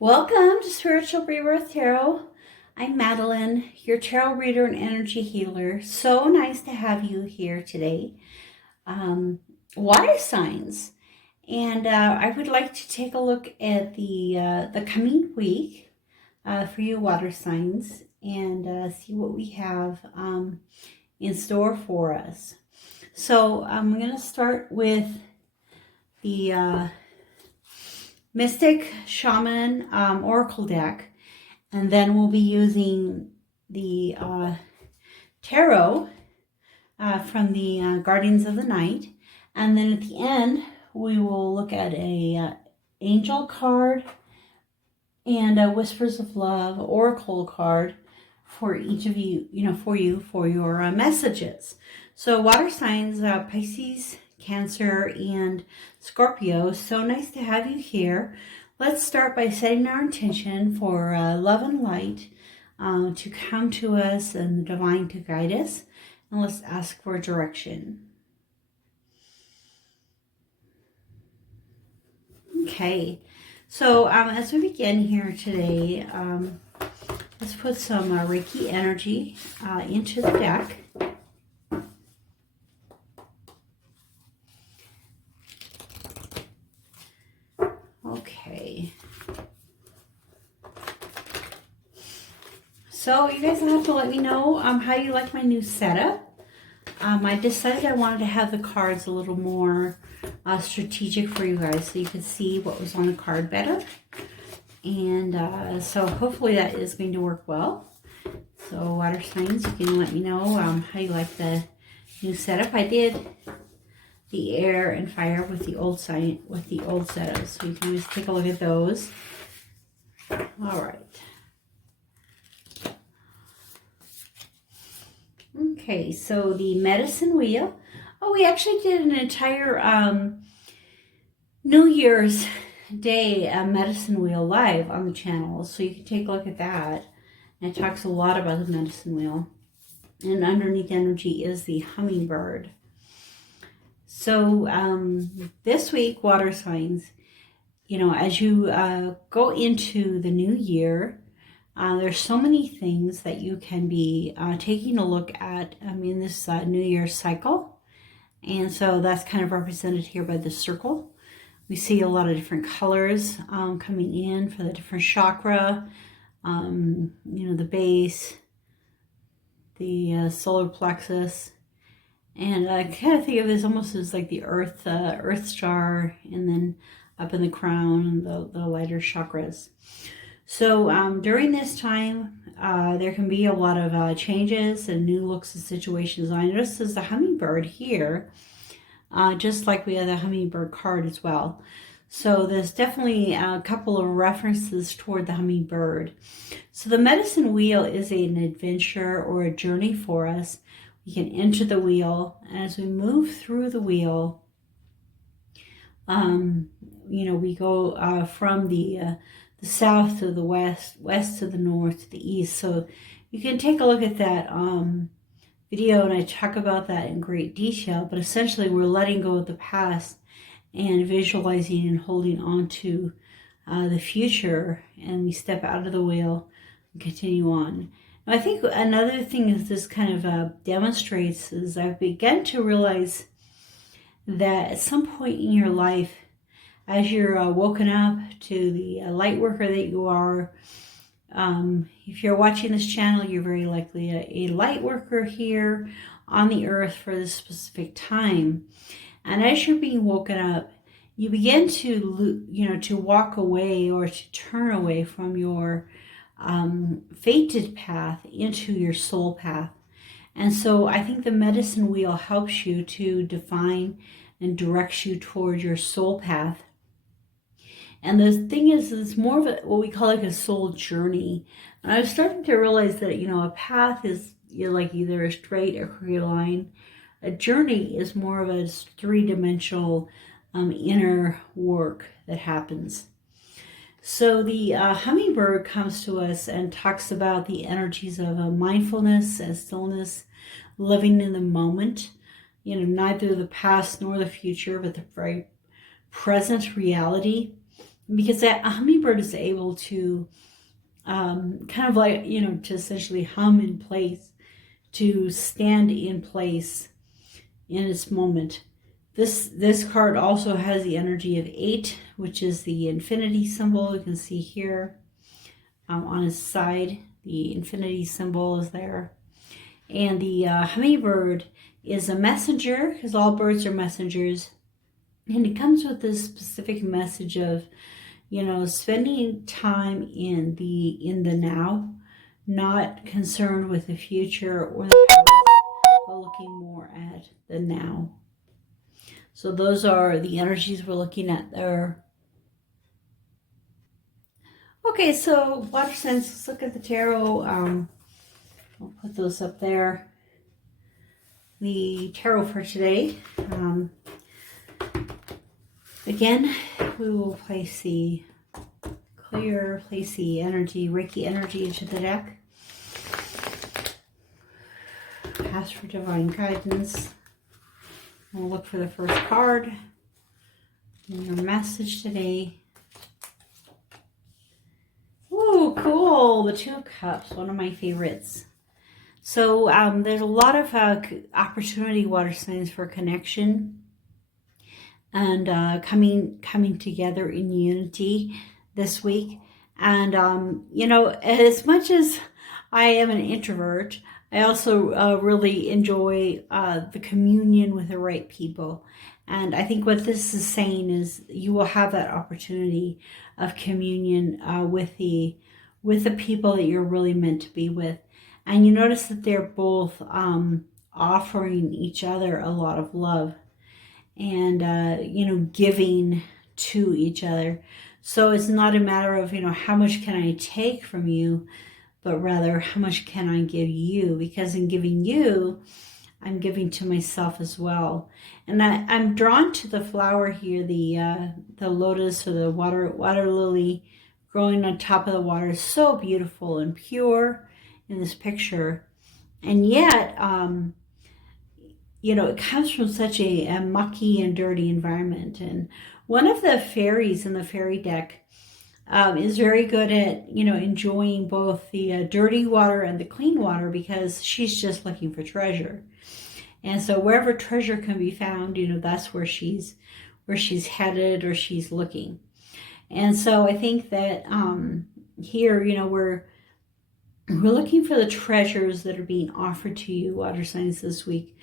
Welcome to Spiritual Rebirth Tarot. I'm Madelyn, your tarot reader and energy healer. So nice to have you here today. Water signs. And I would like to take a look at the coming week for you water signs and see what we have in store for us. So I'm going to start with the Mystic Shaman Oracle deck, and then we'll be using the Tarot from the Guardians of the Night, and then at the end we will look at a Angel card and a Whispers of Love Oracle card for each of you, for your messages. So water signs, Pisces, Cancer, and Scorpio. So nice to have you here. Let's start by setting our intention for love and light to come to us and the divine to guide us. And let's ask for direction. Okay, so as we begin here today, let's put some Reiki energy into the deck. Okay. So you guys will have to let me know how you like my new setup. I decided I wanted to have the cards a little more strategic for you guys so you could see what was on the card better. And so hopefully that is going to work well. So water signs, you can let me know how you like the new setup. I did the air and fire with the old sign, with the old setup, so you can always take a look at those. All right. Okay, so the medicine wheel. Oh, we actually did an entire New Year's Day medicine wheel live on the channel, so you can take a look at that. And it talks a lot about the medicine wheel. And underneath energy is the hummingbird. So this week, water signs, as you go into the new year, there's so many things that you can be taking a look at in this New Year's cycle. And so that's kind of represented here by the circle. We see a lot of different colors coming in for the different chakra, the base, the solar plexus. And I kind of think of this almost as like the earth star, and then up in the crown and the lighter chakras. So during this time, there can be a lot of changes and new looks and situations. I noticed there's the hummingbird here, just like we have the hummingbird card as well. So there's definitely a couple of references toward the hummingbird. So the medicine wheel is an adventure or a journey for us. We can enter the wheel, and as we move through the wheel, we go from the south to the west, west to the north, to the east. So you can take a look at that video, and I talk about that in great detail. But essentially, we're letting go of the past and visualizing and holding on to the future, and we step out of the wheel and continue on. I think another thing is this kind of demonstrates is I've begun to realize that at some point in your life, as you're woken up to the light worker that you are, if you're watching this channel, you're very likely a light worker here on the earth for this specific time. And as you're being woken up, you begin to walk away or to turn away from your fated path into your soul path. And so I think the medicine wheel helps you to define and directs you toward your soul path. And the thing is, it's more of what we call like a soul journey. And I was starting to realize that, a path is like either a straight or crooked line. A journey is more of a three-dimensional inner work that happens. So the hummingbird comes to us and talks about the energies of mindfulness and stillness, living in the moment, neither the past nor the future, but the very present reality. because that hummingbird is able to kind of like, you know, to essentially hum in place, to stand in place in its moment. This card also has the energy of 8, which is the infinity symbol. You can see here on its side, the infinity symbol is there. And the hummingbird is a messenger, because all birds are messengers. And it comes with this specific message of, you know, spending time in the now, not concerned with the future or the past, but looking more at the now. So those are the energies we're looking at there. Okay, so water signs, let's look at the tarot. I'll put those up there. The tarot for today. Again, we will place the energy, Reiki energy into the deck. Ask for divine guidance. We'll look for the first card in your message today. Ooh, cool. The Two of Cups, one of my favorites. So there's a lot of opportunity, water signs, for connection and coming together in unity this week. And, you know, as much as I am an introvert, I also really enjoy the communion with the right people. And I think what this is saying is you will have that opportunity of communion with the people that you're really meant to be with. And you notice that they're both offering each other a lot of love and, you know, giving to each other. So it's not a matter of, you know, how much can I take from you, but rather how much can I give you? Because in giving you, I'm giving to myself as well. And I'm drawn to the flower here, the lotus or the water lily growing on top of the water. So beautiful and pure in this picture. And yet, you know, it comes from such a mucky and dirty environment. And one of the fairies in the fairy deck is very good at, you know, enjoying both the dirty water and the clean water, because she's just looking for treasure. And so wherever treasure can be found, you know, that's where she's headed, or she's looking. And so I think that here, you know, we're looking for the treasures that are being offered to you, water signs, this week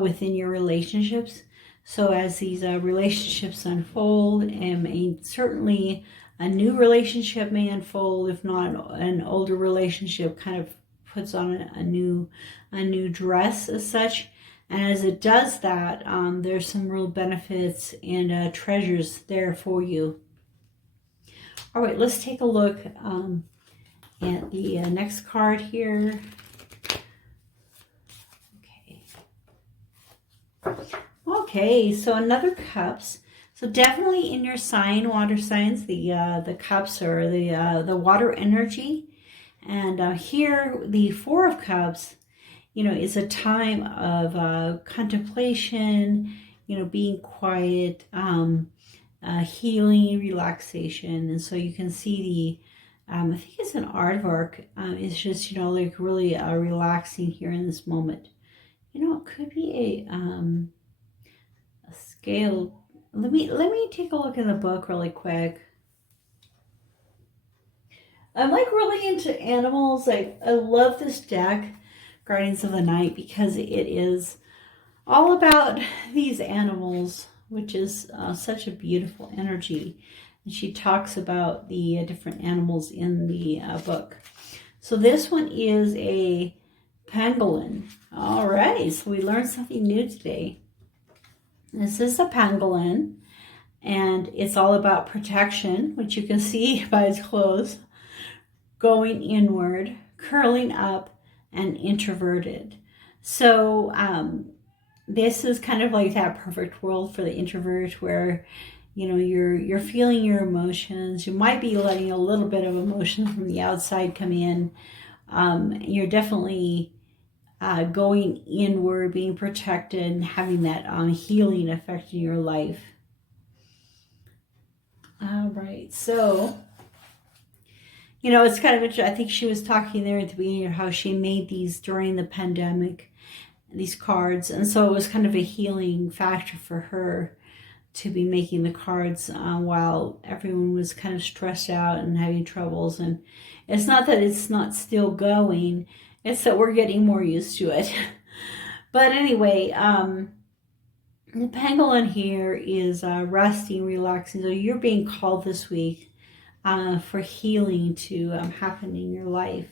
within your relationships. So as these relationships unfold, and certainly a new relationship may unfold, if not an older relationship kind of puts on a new dress as such. And as it does that, there's some real benefits and treasures there for you. All right, let's take a look at the next card here. Okay, so another cups. So definitely in your sign, water signs, the cups are the water energy. And here, the Four of Cups, you know, is a time of contemplation, you know, being quiet, healing, relaxation. And so you can see the, I think it's an aardvark. It's just, you know, like really relaxing here in this moment. You know, it could be a scale. Let me take a look in the book really quick. I'm like really into animals. I love this deck, Guardians of the Night, because it is all about these animals, which is such a beautiful energy. And she talks about the different animals in the book. So this one is a pangolin. All right, so we learned something new today. This is a pangolin, and it's all about protection, which you can see by its clothes, going inward, curling up, and introverted. So this is kind of like that perfect world for the introvert, where, you know, you're feeling your emotions. You might be letting a little bit of emotion from the outside come in. You're definitely going inward, being protected, and having that healing effect in your life. All right, so, you know, it's kind of interesting. I think she was talking there at the beginning of how she made these during the pandemic, these cards. And so it was kind of a healing factor for her to be making the cards while everyone was kind of stressed out and having troubles. And it's not that it's not still going, it's that we're getting more used to it. But anyway, the pangolin here is resting, relaxing. So you're being called this week for healing to happen in your life.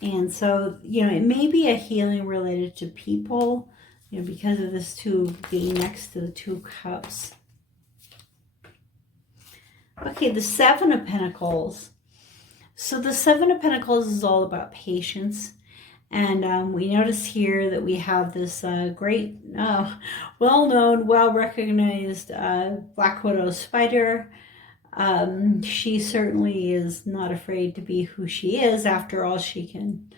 And so, you know, it may be a healing related to people, you know, because of this two being next to the 2 cups. Okay, the 7 of Pentacles. So the 7 of Pentacles is all about patience. And we notice here that we have this great, well-known, well-recognized Black Widow spider. She certainly is not afraid to be who she is. After all, she can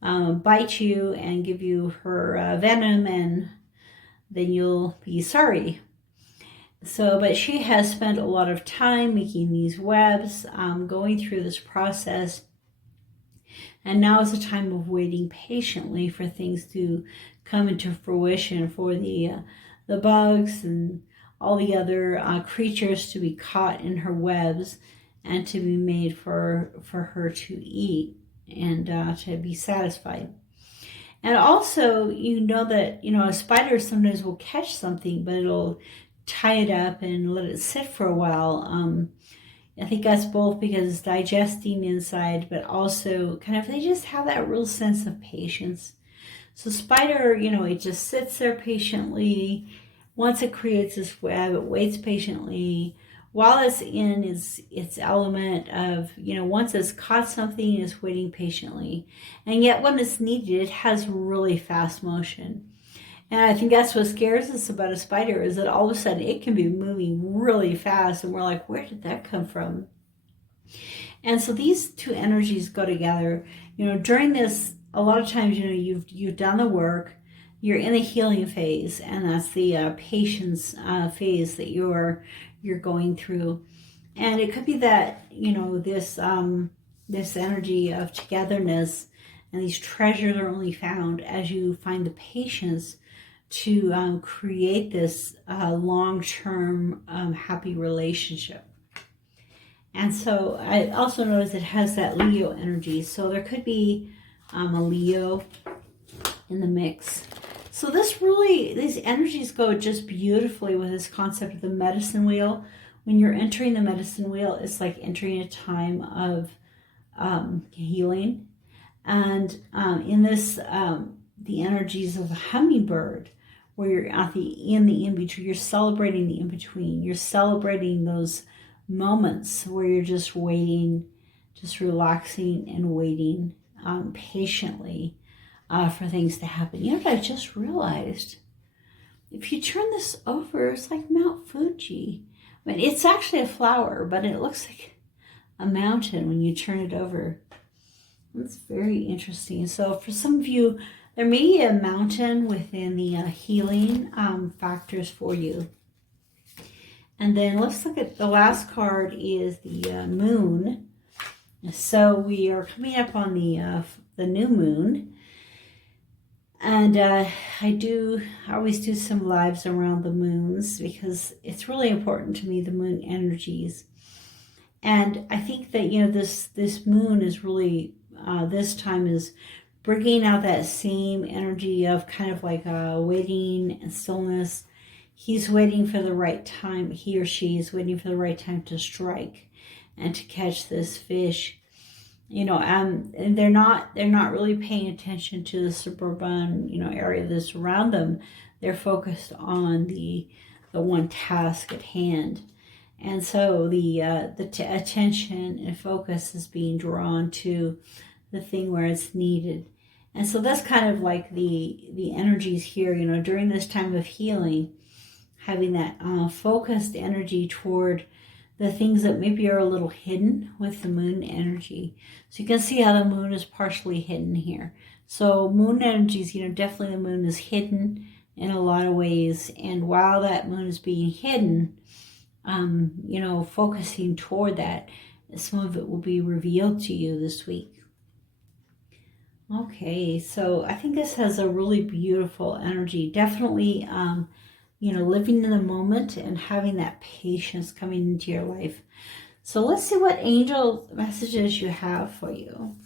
bite you and give you her venom, and then you'll be sorry. So, but she has spent a lot of time making these webs, going through this process. And now is the time of waiting patiently for things to come into fruition, for the bugs and all the other creatures to be caught in her webs and to be made for her to eat and to be satisfied. And also, you know that, you know, a spider sometimes will catch something, but it'll tie it up and let it sit for a while. I think that's both because it's digesting inside, but also kind of, they just have that real sense of patience. So spider, you know, it just sits there patiently. Once it creates this web, it waits patiently while it's in its element of, you know, once it's caught something, it's waiting patiently. And yet when it's needed, it has really fast motion. And I think that's what scares us about a spider, is that all of a sudden it can be moving really fast and we're like, where did that come from? And so these two energies go together. You know, during this, a lot of times, you know, you've done the work, you're in a healing phase, and that's the patience phase that you're going through. And it could be that, you know, this energy of togetherness and these treasures are only found as you find the patience to create this long-term happy relationship. And so I also notice it has that Leo energy. So there could be a Leo in the mix. So these energies go just beautifully with this concept of the medicine wheel. When you're entering the medicine wheel, it's like entering a time of healing. And in this, the energies of the hummingbird, where you're at in the in-between, you're celebrating the in-between. You're celebrating those moments where you're just waiting, just relaxing and waiting patiently for things to happen. You know what I just realized? If you turn this over, it's like Mount Fuji. I mean, it's actually a flower, but it looks like a mountain when you turn it over. That's very interesting. So for some of you, there may be a mountain within the healing factors for you. And then let's look at the last card is the moon. So we are coming up on the new moon. And I always do some lives around the moons because it's really important to me, the moon energies. And I think that, you know, this moon is really, this time is bringing out that same energy of kind of like waiting and stillness. He's waiting for the right time. He or she is waiting for the right time to strike and to catch this fish. You know, and they're not really paying attention to the suburban, you know, area that's around them. They're focused on the one task at hand. And so the attention and focus is being drawn to the thing where it's needed. And so that's kind of like the energies here, you know, during this time of healing, having that focused energy toward the things that maybe are a little hidden with the moon energy. So you can see how the moon is partially hidden here. So moon energies, you know, definitely the moon is hidden in a lot of ways. And while that moon is being hidden, you know, focusing toward that. Some of it will be revealed to you this week. Okay, so I think this has a really beautiful energy. Definitely, you know, living in the moment and having that patience coming into your life. So let's see what angel messages you have for you.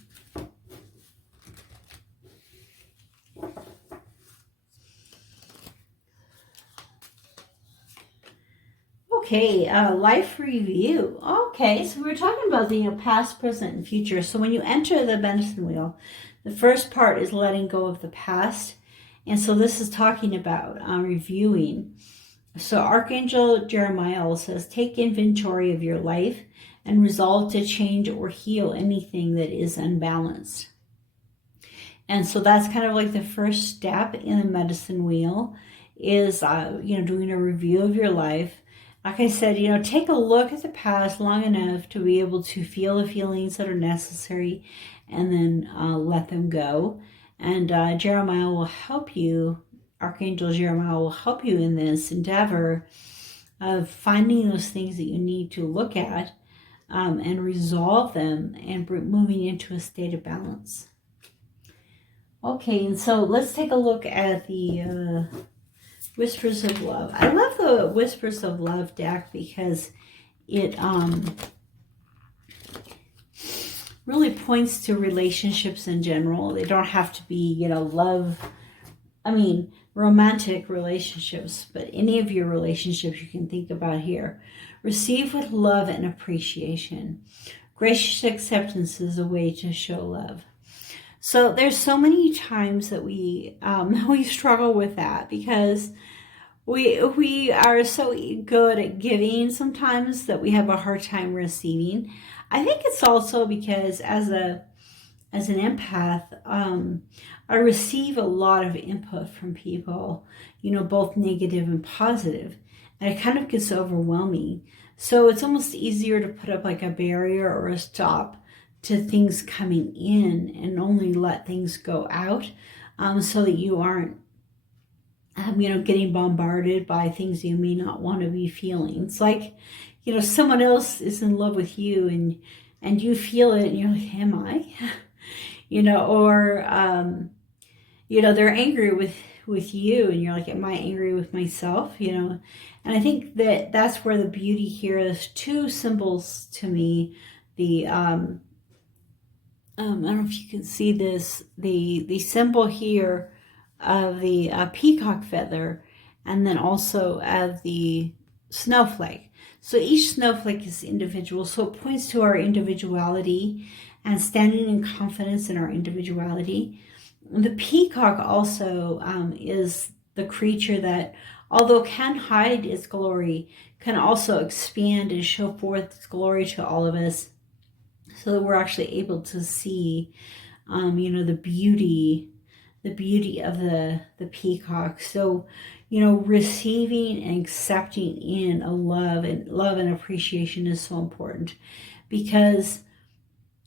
Okay, life review. Okay, so we're talking about the past, present, and future. So when you enter the medicine wheel, the first part is letting go of the past. And so this is talking about reviewing. So Archangel Jeremiah says, take inventory of your life and resolve to change or heal anything that is unbalanced. And so that's kind of like the first step in the medicine wheel is, you know, doing a review of your life. Like I said, you know, take a look at the past long enough to be able to feel the feelings that are necessary and then let them go. And Jeremiah will help you, Archangel Jeremiah will help you in this endeavor of finding those things that you need to look at and resolve them and moving into a state of balance. Okay, and so let's take a look at the Whispers of Love. I love the Whispers of Love deck because it really points to relationships in general. They don't have to be, you know, love, I mean, romantic relationships, but any of your relationships you can think about here. Receive with love and appreciation. Gracious acceptance is a way to show love. So there's so many times that we struggle with that because we are so good at giving sometimes that we have a hard time receiving. I think it's also because as an empath, I receive a lot of input from people, you know, both negative and positive, and it kind of gets overwhelming. So it's almost easier to put up like a barrier or a stop to things coming in and only let things go out, so that you aren't, you know, getting bombarded by things you may not want to be feeling. It's like, you know, someone else is in love with you and you feel it and you're like, am I? You know, or, you know, they're angry with you and you're like, am I angry with myself? You know, and I think that that's where the beauty here is. Two symbols to me, the, I don't know if you can see this, the symbol here of the peacock feather, and then also of the snowflake. So each snowflake is individual, so it points to our individuality and standing in confidence in our individuality. And the peacock also is the creature that, although can hide its glory, can also expand and show forth its glory to all of us, so that we're actually able to see, you know, the beauty of the peacock. So, you know, receiving and accepting in a love and appreciation is so important, because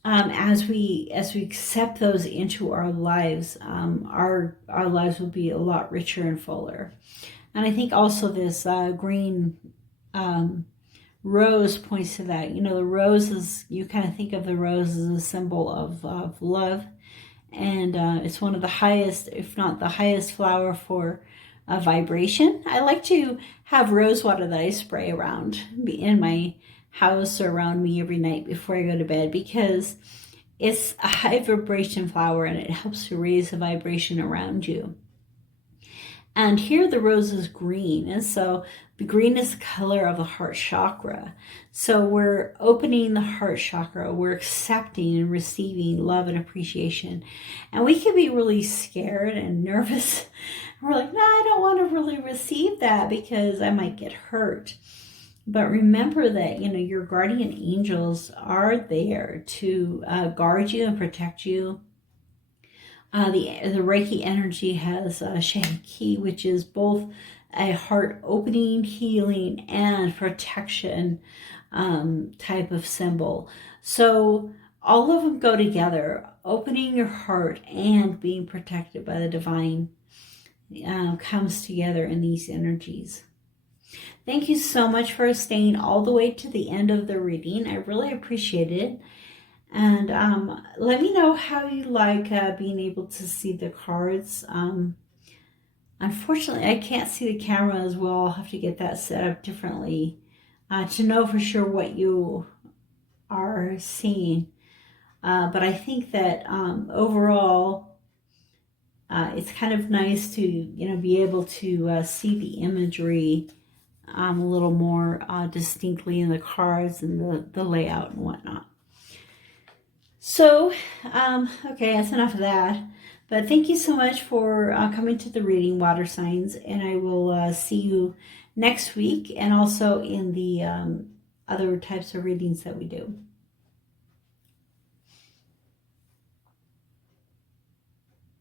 as we accept those into our lives, our lives will be a lot richer and fuller. And I think also this green rose points to that. You know, the rose is, you kind of think of the rose as a symbol of love. And it's one of the highest, if not the highest flower for vibration. I like to have rose water that I spray around in my house or around me every night before I go to bed, because it's a high vibration flower and it helps to raise the vibration around you. And here the rose is green, and so the green is the color of the heart chakra. So we're opening the heart chakra, we're accepting and receiving love and appreciation. And we can be really scared and nervous. We're like, no, I don't want to really receive that because I might get hurt. But remember that, you know, your guardian angels are there to guard you and protect you. The Reiki energy has Shaki, which is both a heart opening, healing, and protection type of symbol. So all of them go together. Opening your heart and being protected by the divine comes together in these energies. Thank you so much for staying all the way to the end of the reading. I really appreciate it. And let me know how you like being able to see the cards. Unfortunately, I can't see the camera as well. I'll have to get that set up differently to know for sure what you are seeing. But I think that overall, it's kind of nice to, be able to see the imagery a little more distinctly in the cards and the layout and whatnot. So, okay, that's enough of that. But thank you so much for coming to the reading, water signs, and I will see you next week and also in the other types of readings that we do.